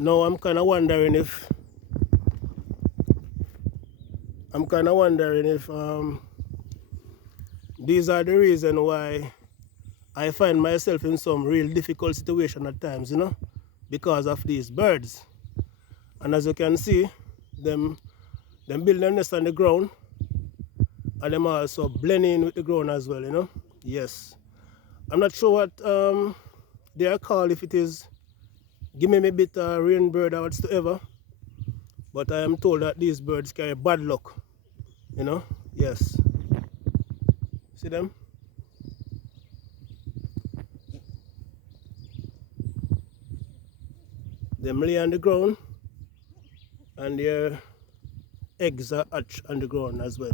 Now I'm kind of wondering if these are the reason why I find myself in some real difficult situation at times, because of these birds. And as you can see, them build their nest on the ground, and them also blend in with the ground as well. Yes. I'm not sure what they are called, if it is give me a bit rain bird or whatsoever, but I am told that these birds carry bad luck. Yes. See them? Them lay on the ground and their eggs are hatched on the ground as well.